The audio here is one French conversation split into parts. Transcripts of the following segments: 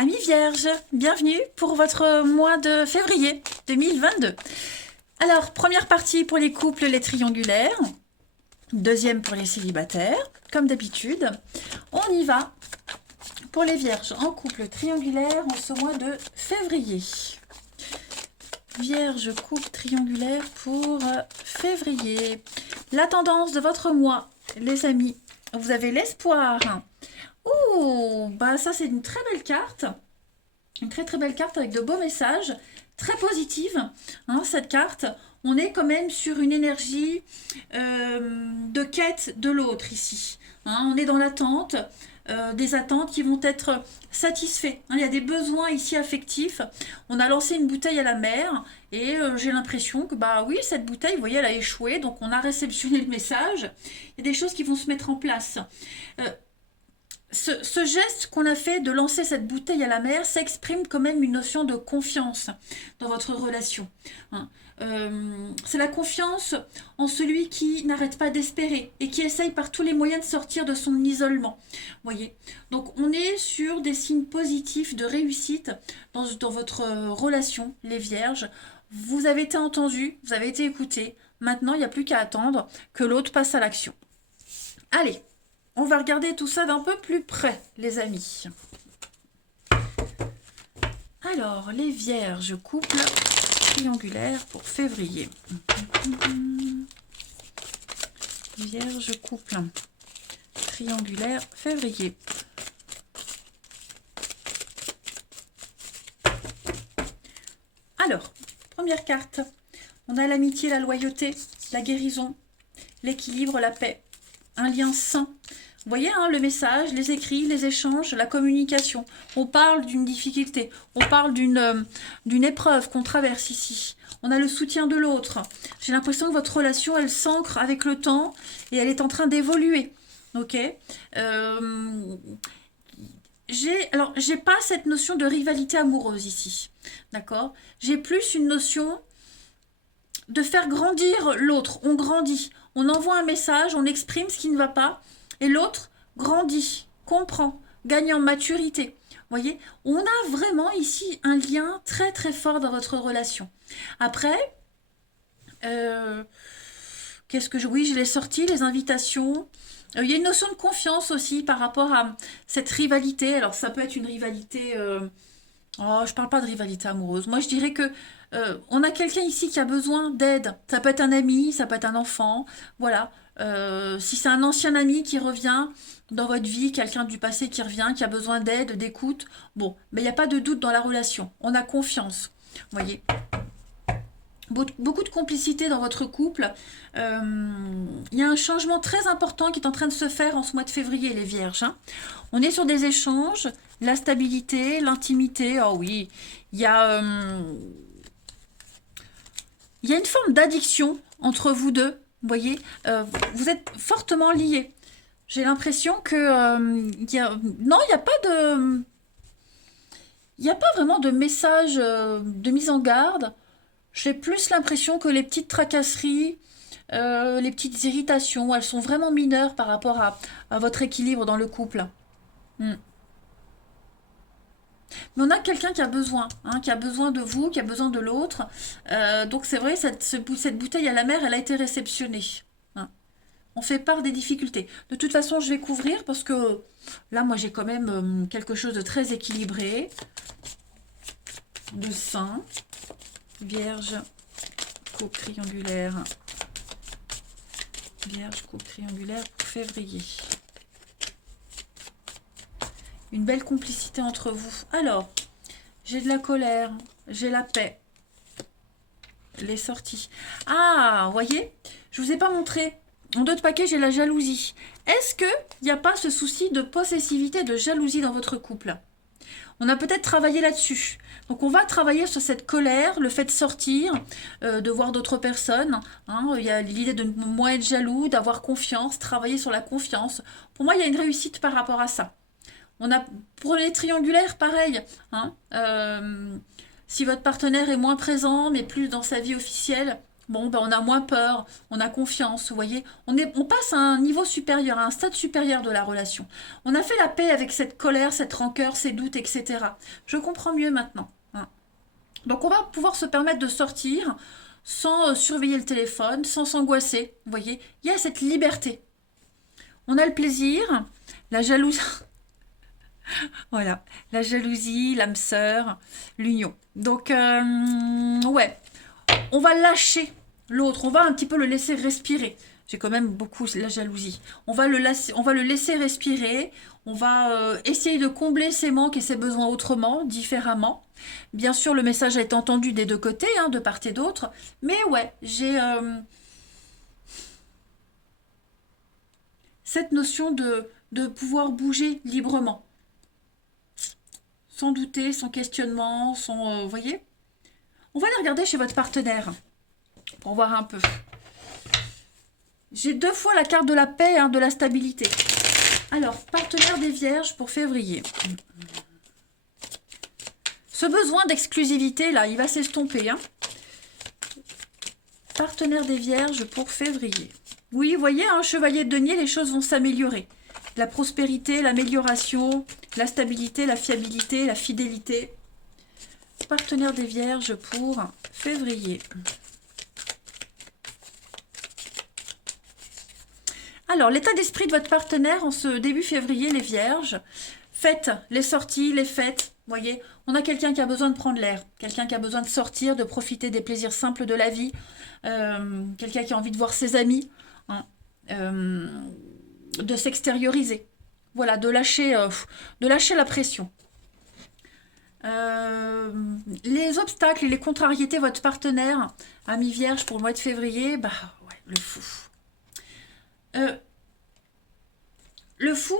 Amis vierges, bienvenue pour votre mois de février 2022. Alors, première partie pour les couples, les triangulaires. Deuxième pour les célibataires, comme d'habitude. On y va pour les vierges en couple triangulaire en ce mois de février. Vierge, couple triangulaire pour février. La tendance de votre mois, les amis, vous avez l'espoir. Ouh, bah ça c'est une très belle carte. Une très très belle carte avec de beaux messages, très positive. Hein, cette carte, on est quand même sur une énergie de quête de l'autre ici. Hein, on est dans l'attente, des attentes qui vont être satisfaits. Hein, il y a des besoins ici affectifs. On a lancé une bouteille à la mer et j'ai l'impression que bah oui, cette bouteille, vous voyez, elle a échoué. Donc on a réceptionné le message. Il y a des choses qui vont se mettre en place. Ce geste qu'on a fait de lancer cette bouteille à la mer s'exprime quand même une notion de confiance dans votre relation. Hein. C'est la confiance en celui qui n'arrête pas d'espérer et qui essaye par tous les moyens de sortir de son isolement. Voyez. Donc on est sur des signes positifs de réussite dans votre relation, les vierges. Vous avez été entendus, vous avez été écoutés. Maintenant, il n'y a plus qu'à attendre que l'autre passe à l'action. Allez, on va regarder tout ça d'un peu plus près, les amis. Alors, les vierges, couple triangulaire pour février. Vierge, couple triangulaire, février. Alors, première carte. On a l'amitié, la loyauté, la guérison, l'équilibre, la paix. Un lien sain. Vous voyez hein, le message, les écrits, les échanges, la communication. On parle d'une difficulté, on parle d'une épreuve qu'on traverse ici. On a le soutien de l'autre. J'ai l'impression que votre relation, elle s'ancre avec le temps et elle est en train d'évoluer. Ok j'ai pas cette notion de rivalité amoureuse ici. D'accord. J'ai plus une notion de faire grandir l'autre. On grandit. On envoie un message, on exprime ce qui ne va pas. Et l'autre grandit, comprend, gagne en maturité. Voyez, on a vraiment ici un lien très très fort dans votre relation. Après, oui, je l'ai sorti, les invitations. Il y a une notion de confiance aussi par rapport à cette rivalité. Alors ça peut être une rivalité... Oh, je parle pas de rivalité amoureuse. Moi, je dirais que on a quelqu'un ici qui a besoin d'aide. Ça peut être un ami, ça peut être un enfant. Voilà. Si c'est un ancien ami qui revient dans votre vie, quelqu'un du passé qui revient, qui a besoin d'aide, d'écoute, bon, mais il n'y a pas de doute dans la relation. On a confiance. Vous voyez. Beaucoup de complicité dans votre couple. Il y a un changement très important qui est en train de se faire en ce mois de février, les vierges. Hein. On est sur des échanges, la stabilité, l'intimité. Oh oui, il y a une forme d'addiction entre vous deux. Vous voyez, vous êtes fortement liés. J'ai l'impression que non, il n'y a pas de, il n'y a pas vraiment de message de mise en garde. J'ai plus l'impression que les petites tracasseries, les petites irritations, elles sont vraiment mineures par rapport à votre équilibre dans le couple. Hmm. Mais on a quelqu'un qui a besoin de vous, qui a besoin de l'autre. Donc c'est vrai, cette bouteille à la mer, elle a été réceptionnée. Hein. On fait part des difficultés. De toute façon, je vais couvrir parce que là, moi, j'ai quand même quelque chose de très équilibré, de sain. Vierge, coupe triangulaire. Vierge, coupe triangulaire pour février. Une belle complicité entre vous. Alors, j'ai de la colère, j'ai la paix. Les sorties. Ah, vous voyez, je ne vous ai pas montré. En dos de paquet, j'ai la jalousie. Est-ce qu'il n'y a pas ce souci de possessivité, de jalousie dans votre couple? On a peut-être travaillé là-dessus. Donc on va travailler sur cette colère, le fait de sortir, de voir d'autres personnes. Hein. Il y a l'idée de moins être jaloux, d'avoir confiance, travailler sur la confiance. Pour moi, il y a une réussite par rapport à ça. On a pour les triangulaires, pareil. Hein. Si votre partenaire est moins présent, mais plus dans sa vie officielle, bon, ben, on a moins peur, on a confiance, vous voyez. On passe à un niveau supérieur, à un stade supérieur de la relation. On a fait la paix avec cette colère, cette rancœur, ces doutes, etc. Je comprends mieux maintenant, hein. Donc on va pouvoir se permettre de sortir sans surveiller le téléphone, sans s'angoisser, vous voyez. Il y a cette liberté. On a le plaisir, la jalousie, voilà, la jalousie, l'âme sœur, l'union. Donc, ouais, on va lâcher l'autre, on va un petit peu le laisser respirer. J'ai quand même beaucoup la jalousie. On va le laisser respirer, on va essayer de combler ses manques et ses besoins autrement, différemment. Bien sûr, le message a été entendu des deux côtés, hein, de part et d'autre. Mais ouais, j'ai cette notion de pouvoir bouger librement. Sans douter, sans questionnement, sans... vous voyez. On va aller regarder chez votre partenaire pour voir un peu. J'ai 2 fois la carte de la paix, hein, de la stabilité. Alors, partenaire des Vierges pour février. Ce besoin d'exclusivité, là, il va s'estomper, hein. Partenaire des Vierges pour février. Oui, vous voyez, hein, chevalier de denier, les choses vont s'améliorer. La prospérité, l'amélioration, la stabilité, la fiabilité, la fidélité. Partenaire des Vierges pour février. Alors, l'état d'esprit de votre partenaire en ce début février, les Vierges. Faites les sorties, les fêtes. Vous voyez, on a quelqu'un qui a besoin de prendre l'air, quelqu'un qui a besoin de sortir, de profiter des plaisirs simples de la vie, quelqu'un qui a envie de voir ses amis, hein, de s'extérioriser. Voilà, de lâcher la pression. Les obstacles et les contrariétés, votre partenaire, ami Vierge pour le mois de février, bah ouais, le fou. Le fou,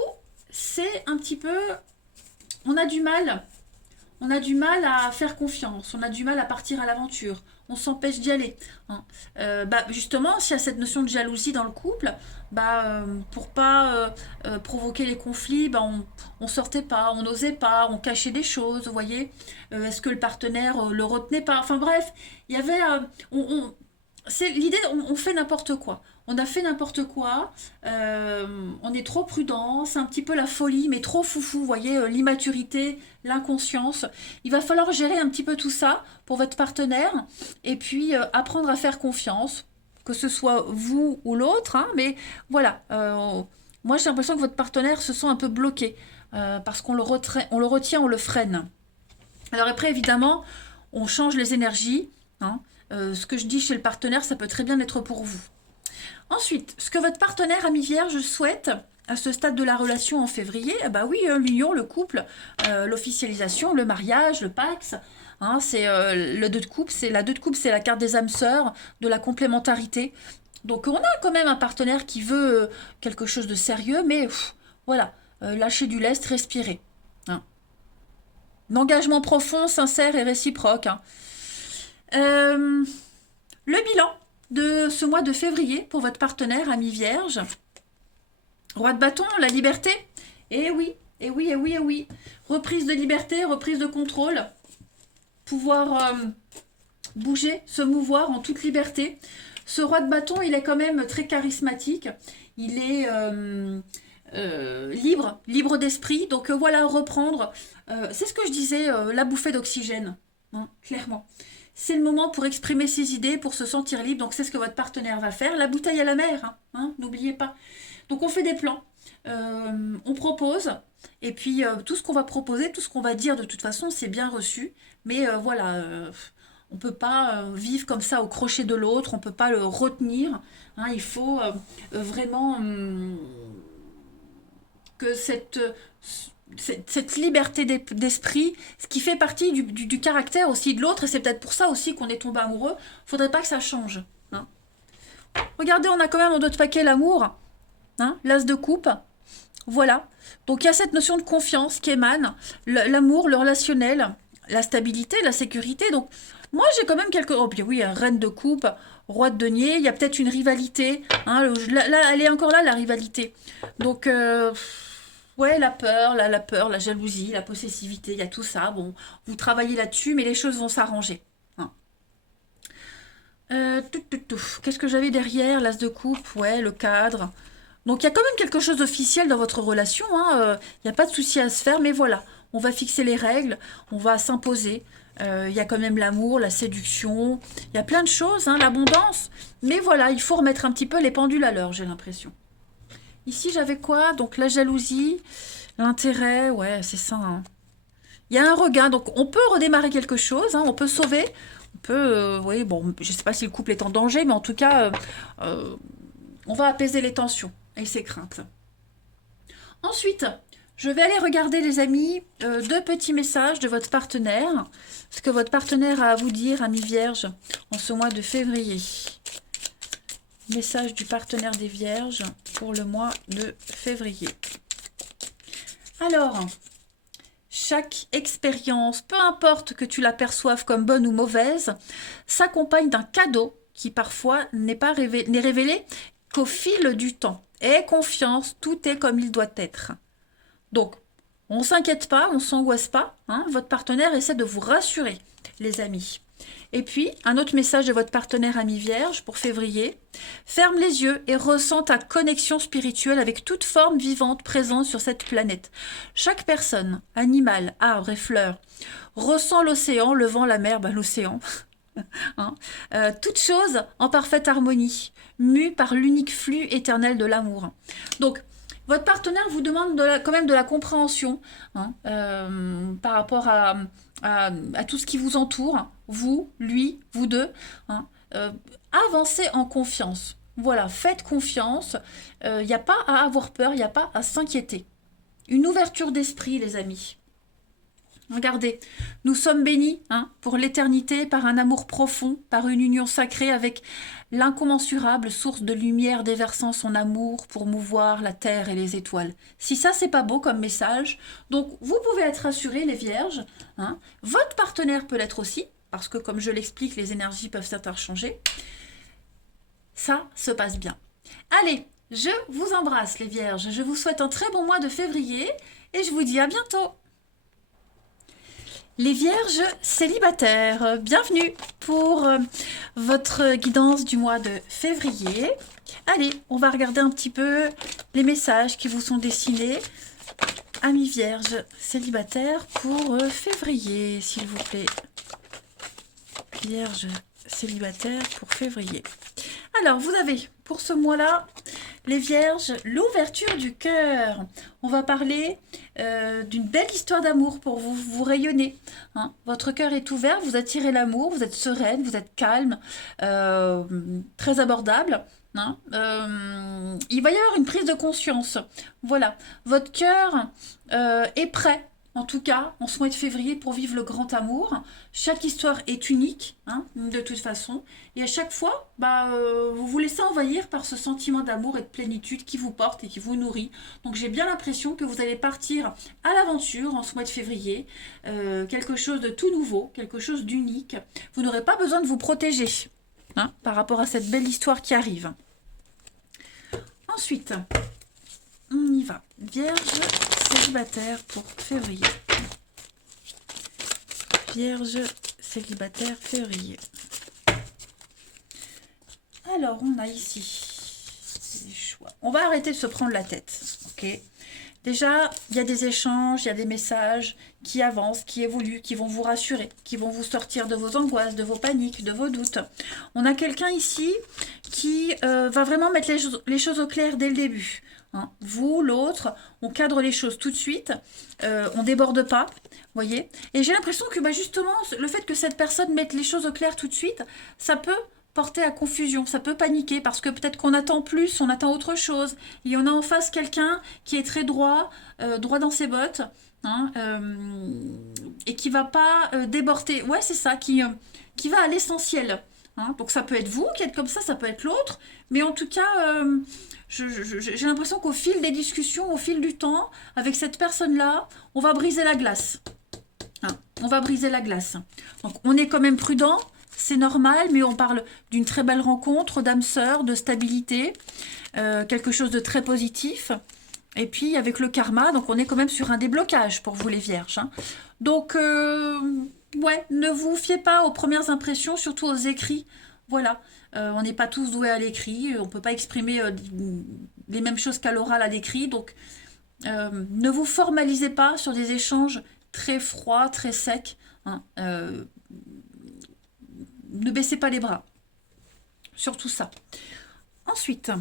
c'est un petit peu... On a du mal à faire confiance, on a du mal à partir à l'aventure, on s'empêche d'y aller, hein. Justement, s'il y a cette notion de jalousie dans le couple, pour pas provoquer les conflits, on sortait pas, on n'osait pas, on cachait des choses, vous voyez. Est-ce que le partenaire le retenait pas? Enfin bref, il y avait... c'est l'idée, on fait n'importe quoi. On a fait n'importe quoi, on est trop prudent, c'est un petit peu la folie, mais trop foufou, vous voyez, l'immaturité, l'inconscience. Il va falloir gérer un petit peu tout ça pour votre partenaire, et puis apprendre à faire confiance, que ce soit vous ou l'autre, hein, mais voilà, moi j'ai l'impression que votre partenaire se sent un peu bloqué, parce qu'on le retient, on le freine. Alors après, évidemment, on change les énergies, hein. Ce que je dis chez le partenaire, ça peut très bien être pour vous. Ensuite, ce que votre partenaire ami Vierge souhaite à ce stade de la relation en février, oui, l'union, le couple, l'officialisation, le mariage, le Pax, hein, c'est le 2 de coupe, c'est la 2 de coupe, c'est la carte des âmes sœurs, de la complémentarité. Donc on a quand même un partenaire qui veut quelque chose de sérieux, mais voilà, lâcher du lest, respirer, hein. Un engagement profond, sincère et réciproque, hein. Le bilan de ce mois de février pour votre partenaire ami Vierge. Roi de bâton, la liberté. Eh oui, eh oui, eh oui, eh oui. Reprise de liberté, reprise de contrôle. Pouvoir bouger, se mouvoir en toute liberté. Ce roi de bâton, il est quand même très charismatique. Il est libre d'esprit. Donc voilà, reprendre. C'est ce que je disais, la bouffée d'oxygène, hein, clairement. C'est le moment pour exprimer ses idées, pour se sentir libre. Donc c'est ce que votre partenaire va faire. La bouteille à la mer, hein, n'oubliez pas. Donc on fait des plans, on propose, et puis tout ce qu'on va proposer, tout ce qu'on va dire de toute façon, c'est bien reçu. Mais voilà, on ne peut pas vivre comme ça au crochet de l'autre, on ne peut pas le retenir, hein. Il faut vraiment que cette liberté d'esprit, ce qui fait partie du caractère aussi de l'autre, et c'est peut-être pour ça aussi qu'on est tombé amoureux, faudrait pas que ça change, hein. Regardez, on a quand même en d'autres paquets l'amour, hein, l'as de coupe, voilà. Donc il y a cette notion de confiance qui émane, l'amour, le relationnel, la stabilité, la sécurité. Donc moi j'ai quand même quelques... Oh bien oui, reine de coupe, roi de denier, il y a peut-être une rivalité, hein, là, elle est encore là la rivalité. Donc... ouais, la peur, la jalousie, la possessivité, il y a tout ça. Bon, vous travaillez là-dessus, mais les choses vont s'arranger, hein. Qu'est-ce que j'avais derrière? L'as de coupe, ouais, le cadre. Donc il y a quand même quelque chose d'officiel dans votre relation, hein. Il n'y a pas de souci à se faire, mais voilà, on va fixer les règles, on va s'imposer. Il y a quand même l'amour, la séduction, il y a plein de choses, hein, l'abondance. Mais voilà, il faut remettre un petit peu les pendules à l'heure, j'ai l'impression. Ici, j'avais quoi? Donc la jalousie, l'intérêt, ouais, c'est ça, hein. Il y a un regain, donc on peut redémarrer quelque chose, hein, on peut sauver, on peut, oui, bon, je ne sais pas si le couple est en danger, mais en tout cas, euh, on va apaiser les tensions et ses craintes. Ensuite, je vais aller regarder, les amis, deux petits messages de votre partenaire, ce que votre partenaire a à vous dire, ami Vierge, en ce mois de février. Message du partenaire des Vierges pour le mois de février. Alors, chaque expérience, peu importe que tu la perçoives comme bonne ou mauvaise, s'accompagne d'un cadeau qui parfois n'est révélé qu'au fil du temps. Aie confiance, tout est comme il doit être. Donc, on ne s'inquiète pas, on ne s'angoisse pas, hein, votre partenaire essaie de vous rassurer, les amis. Et puis, un autre message de votre partenaire ami Vierge pour février. Ferme les yeux et ressens ta connexion spirituelle avec toute forme vivante présente sur cette planète. Chaque personne, animal, arbre et fleur, ressent l'océan, le vent, la mer, l'océan. Hein, toute chose en parfaite harmonie, mue par l'unique flux éternel de l'amour. Donc, votre partenaire vous demande quand même de la compréhension, hein, par rapport à tout ce qui vous entoure, vous, lui, vous deux. Hein, avancez en confiance. Voilà, faites confiance. Il n'y a pas à avoir peur, il n'y a pas à s'inquiéter. Une ouverture d'esprit, les amis. Regardez, nous sommes bénis, hein, pour l'éternité par un amour profond, par une union sacrée avec l'incommensurable source de lumière déversant son amour pour mouvoir la terre et les étoiles. Si ça, c'est pas beau comme message, donc vous pouvez être rassurés, les vierges, hein. Votre partenaire peut l'être aussi, parce que comme je l'explique, les énergies peuvent s'interchanger. Ça se passe bien. Allez, je vous embrasse, les vierges. Je vous souhaite un très bon mois de février et je vous dis à bientôt. Les vierges célibataires, bienvenue pour votre guidance du mois de février. Allez, on va regarder un petit peu les messages qui vous sont destinés. Amis vierges célibataires pour février, s'il vous plaît. Vierges célibataires pour février. Alors, vous avez pour ce mois-là, les vierges, l'ouverture du cœur. On va parler d'une belle histoire d'amour pour vous, vous rayonner. Hein. Votre cœur est ouvert, vous attirez l'amour, vous êtes sereine, vous êtes calme, très abordable. Hein. Il va y avoir une prise de conscience. Voilà, votre cœur est prêt. En tout cas, en ce mois de février, pour vivre le grand amour, chaque histoire est unique, hein, de toute façon. Et à chaque fois, vous vous laissez envahir par ce sentiment d'amour et de plénitude qui vous porte et qui vous nourrit. Donc j'ai bien l'impression que vous allez partir à l'aventure en ce mois de février. Quelque chose de tout nouveau, quelque chose d'unique. Vous n'aurez pas besoin de vous protéger, hein, par rapport à cette belle histoire qui arrive. Ensuite, on y va. Vierge célibataire pour février. Vierge célibataire février. Alors, on a ici les choix. On va arrêter de se prendre la tête. Ok. Déjà, il y a des échanges, il y a des messages qui avancent, qui évoluent, qui vont vous rassurer, qui vont vous sortir de vos angoisses, de vos paniques, de vos doutes. On a quelqu'un ici qui va vraiment mettre les choses au clair dès le début. Hein. Vous, l'autre, on cadre les choses tout de suite, on déborde pas, voyez. Et j'ai l'impression que justement, le fait que cette personne mette les choses au clair tout de suite, ça peut porter à confusion, ça peut paniquer parce que peut-être qu'on attend plus, on attend autre chose. Il y en a en face quelqu'un qui est très droit, droit dans ses bottes, hein, et qui va pas déborder. Ouais, c'est ça, qui va à l'essentiel. Hein. Donc ça peut être vous qui êtes comme ça peut être l'autre, mais en tout cas, j'ai l'impression qu'au fil des discussions, au fil du temps, avec cette personne-là, on va briser la glace. Hein. On va briser la glace. Donc on est quand même prudent. C'est normal, mais on parle d'une très belle rencontre, d'âme sœur, de stabilité, quelque chose de très positif. Et puis, avec le karma, donc on est quand même sur un déblocage pour vous les vierges. Hein. Donc, ouais, ne vous fiez pas aux premières impressions, surtout aux écrits Voilà, on n'est pas tous doués à l'écrit, on ne peut pas exprimer les mêmes choses qu'à l'oral à l'écrit, donc ne vous formalisez pas sur des échanges très froids, très secs, hein, ne baissez pas les bras, surtout ça. Ensuite,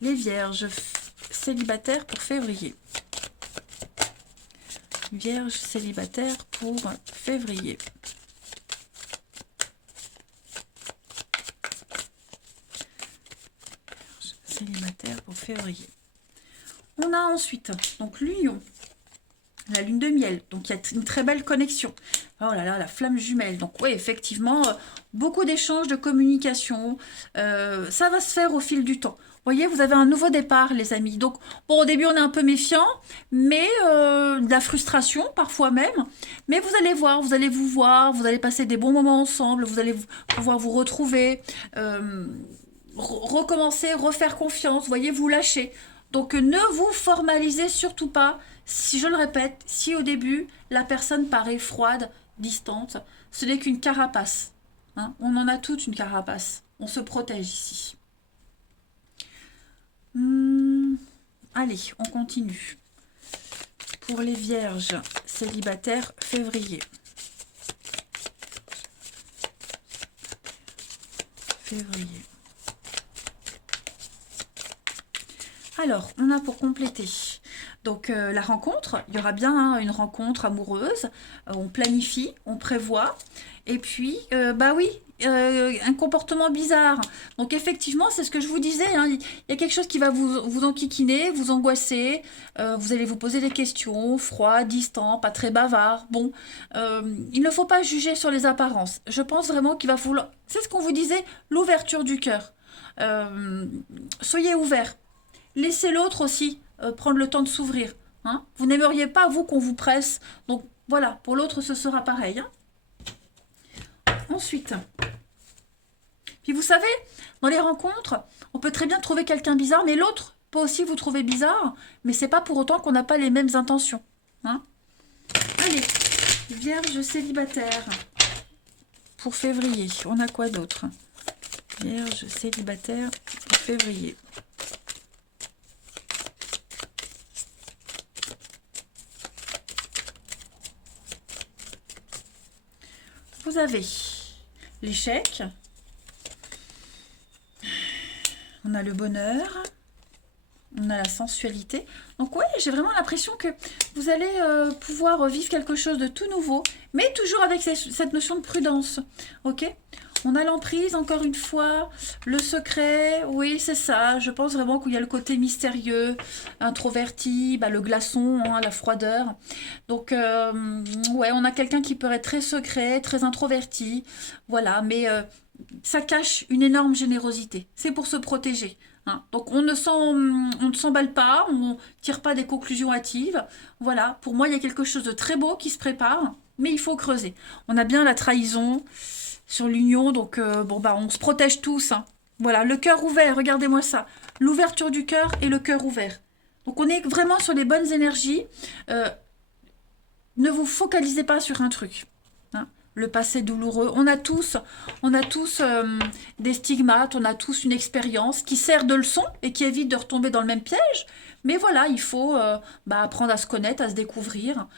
les vierges célibataires pour février. Vierge célibataire pour février. Célibataire pour février. On a ensuite donc l'union, la lune de miel, donc il y a une très belle connexion. Oh là là, la flamme jumelle. Donc oui, effectivement, beaucoup d'échanges, de communication. Ça va se faire au fil du temps. Vous voyez, vous avez un nouveau départ, les amis. Donc, bon, au début, on est un peu méfiant, mais de la frustration, parfois même. Mais vous allez voir, vous allez passer des bons moments ensemble, vous allez pouvoir vous retrouver, recommencer, refaire confiance, vous voyez, vous lâcher. Donc, ne vous formalisez surtout pas. Si je le répète, si au début, la personne paraît froide, distante, ce n'est qu'une carapace. Hein, on en a toute une carapace. On se protège ici. Allez, on continue. Pour les vierges célibataires, février. Février. Alors, on a pour compléter. Donc, la rencontre, il y aura bien une rencontre amoureuse. On planifie, on prévoit. Et puis, bah oui, un comportement bizarre. Donc, effectivement, c'est ce que je vous disais. Hein, il y a quelque chose qui va vous enquiquiner, vous angoisser. Vous allez vous poser des questions, froid, distant, pas très bavard. Bon, il ne faut pas juger sur les apparences. Je pense vraiment qu'il va falloir... C'est ce qu'on vous disait, l'ouverture du cœur. Soyez ouverts. Laissez l'autre aussi prendre le temps de s'ouvrir. Hein. Vous n'aimeriez pas, vous, qu'on vous presse. Donc, voilà, pour l'autre, ce sera pareil. Hein. Ensuite, puis vous savez, dans les rencontres, on peut très bien trouver quelqu'un bizarre, mais l'autre peut aussi vous trouver bizarre, mais c'est pas pour autant qu'on n'a pas les mêmes intentions. Hein. Allez, vierge célibataire pour février. On a quoi d'autre? Vierge célibataire pour février. Vous avez l'échec, on a le bonheur, on a la sensualité. Donc oui, j'ai vraiment l'impression que vous allez pouvoir vivre quelque chose de tout nouveau, mais toujours avec cette notion de prudence. Ok? On a l'emprise, encore une fois, le secret, oui, c'est ça. Je pense vraiment qu'il y a le côté mystérieux, introverti, bah, le glaçon, hein, la froideur. Donc, ouais, on a quelqu'un qui peut être très secret, très introverti, voilà, mais ça cache une énorme générosité. C'est pour se protéger. Hein. Donc, on ne s'emballe pas, on ne tire pas des conclusions hâtives. Voilà, pour moi, il y a quelque chose de très beau qui se prépare, mais il faut creuser. On a bien la trahison sur l'union, donc bon bah on se protège tous. Hein. Voilà, le cœur ouvert, regardez-moi ça. L'ouverture du cœur et le cœur ouvert. Donc on est vraiment sur les bonnes énergies. Ne vous focalisez pas sur un truc. Hein. Le passé douloureux, on a tous des stigmates, on a tous une expérience qui sert de leçon et qui évite de retomber dans le même piège. Mais voilà, il faut apprendre à se connaître, à se découvrir.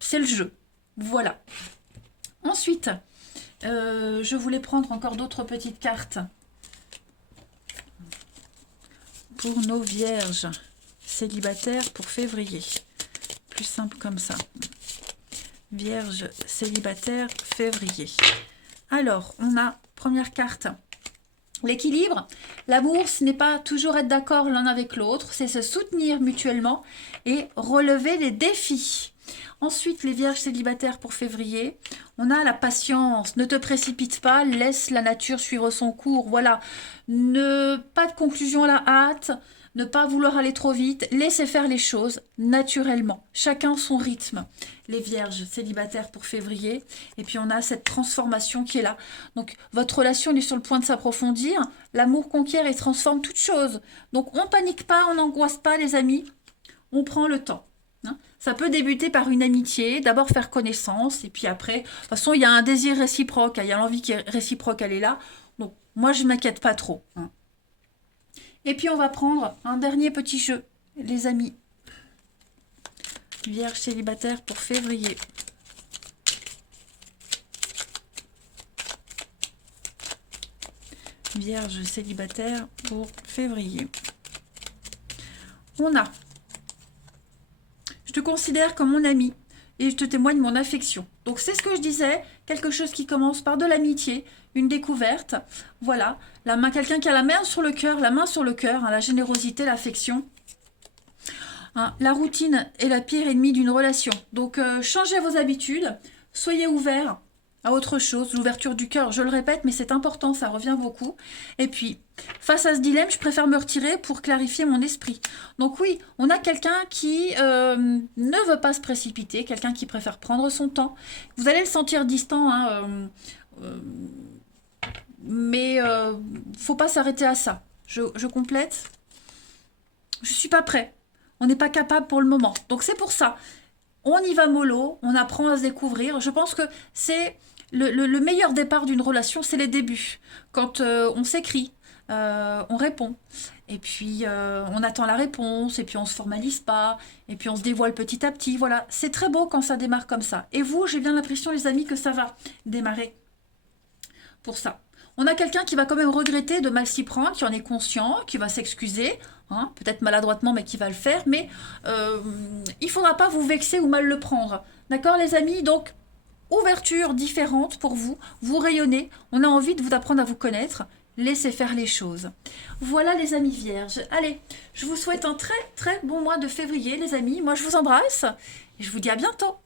C'est le jeu. Voilà. Ensuite, je voulais prendre encore d'autres petites cartes pour nos vierges célibataires pour février. Plus simple comme ça. Vierge célibataire février. Alors, on a première carte. L'équilibre, l'amour, ce n'est pas toujours être d'accord l'un avec l'autre, c'est se soutenir mutuellement et relever les défis. Ensuite, les vierges célibataires pour février, on a la patience. Ne te précipite pas, laisse la nature suivre son cours. Voilà, pas de conclusion à la hâte, ne pas vouloir aller trop vite, laissez faire les choses naturellement. Chacun son rythme. Les vierges célibataires pour février. Et puis on a cette transformation qui est là. Donc votre relation est sur le point de s'approfondir. L'amour conquiert et transforme toute chose. Donc on panique pas, on n'angoisse pas les amis. On prend le temps. Hein. Ça peut débuter par une amitié, d'abord faire connaissance, et puis après, de toute façon, il y a un désir réciproque, il y a l'envie qui est réciproque, elle est là. Donc, moi, je ne m'inquiète pas trop, hein. Et puis, on va prendre un dernier petit jeu, les amis. Vierge célibataire pour février. Vierge célibataire pour février. On a: je te considère comme mon ami et je te témoigne mon affection. Donc c'est ce que je disais, quelque chose qui commence par de l'amitié, une découverte. Voilà, la main, quelqu'un qui a la main sur le cœur, hein, la générosité, l'affection. Hein, la routine est la pire ennemie d'une relation. Donc changez vos habitudes, soyez ouverts à autre chose, l'ouverture du cœur, je le répète, mais c'est important, ça revient beaucoup. Et puis, face à ce dilemme, je préfère me retirer pour clarifier mon esprit. Donc oui, on a quelqu'un qui ne veut pas se précipiter, quelqu'un qui préfère prendre son temps. Vous allez le sentir distant, hein, mais faut pas s'arrêter à ça. Je complète. Je suis pas prêt. On n'est pas capable pour le moment. Donc c'est pour ça. On y va mollo, on apprend à se découvrir. Je pense que c'est le meilleur départ d'une relation, c'est les débuts. Quand on s'écrit, on répond. Et puis on attend la réponse, et puis on se formalise pas, et puis on se dévoile petit à petit. Voilà, c'est très beau quand ça démarre comme ça. Et vous, j'ai bien l'impression, les amis, que ça va démarrer pour ça. On a quelqu'un qui va quand même regretter de mal s'y prendre, qui en est conscient, qui va s'excuser, hein, peut-être maladroitement, mais qui va le faire. Mais il ne faudra pas vous vexer ou mal le prendre. D'accord, les amis? Donc, ouverture différente pour vous. Vous rayonnez. On a envie de vous apprendre à vous connaître. Laissez faire les choses. Voilà, les amis vierges. Allez, je vous souhaite un très très bon mois de février, les amis. Moi, je vous embrasse et je vous dis à bientôt.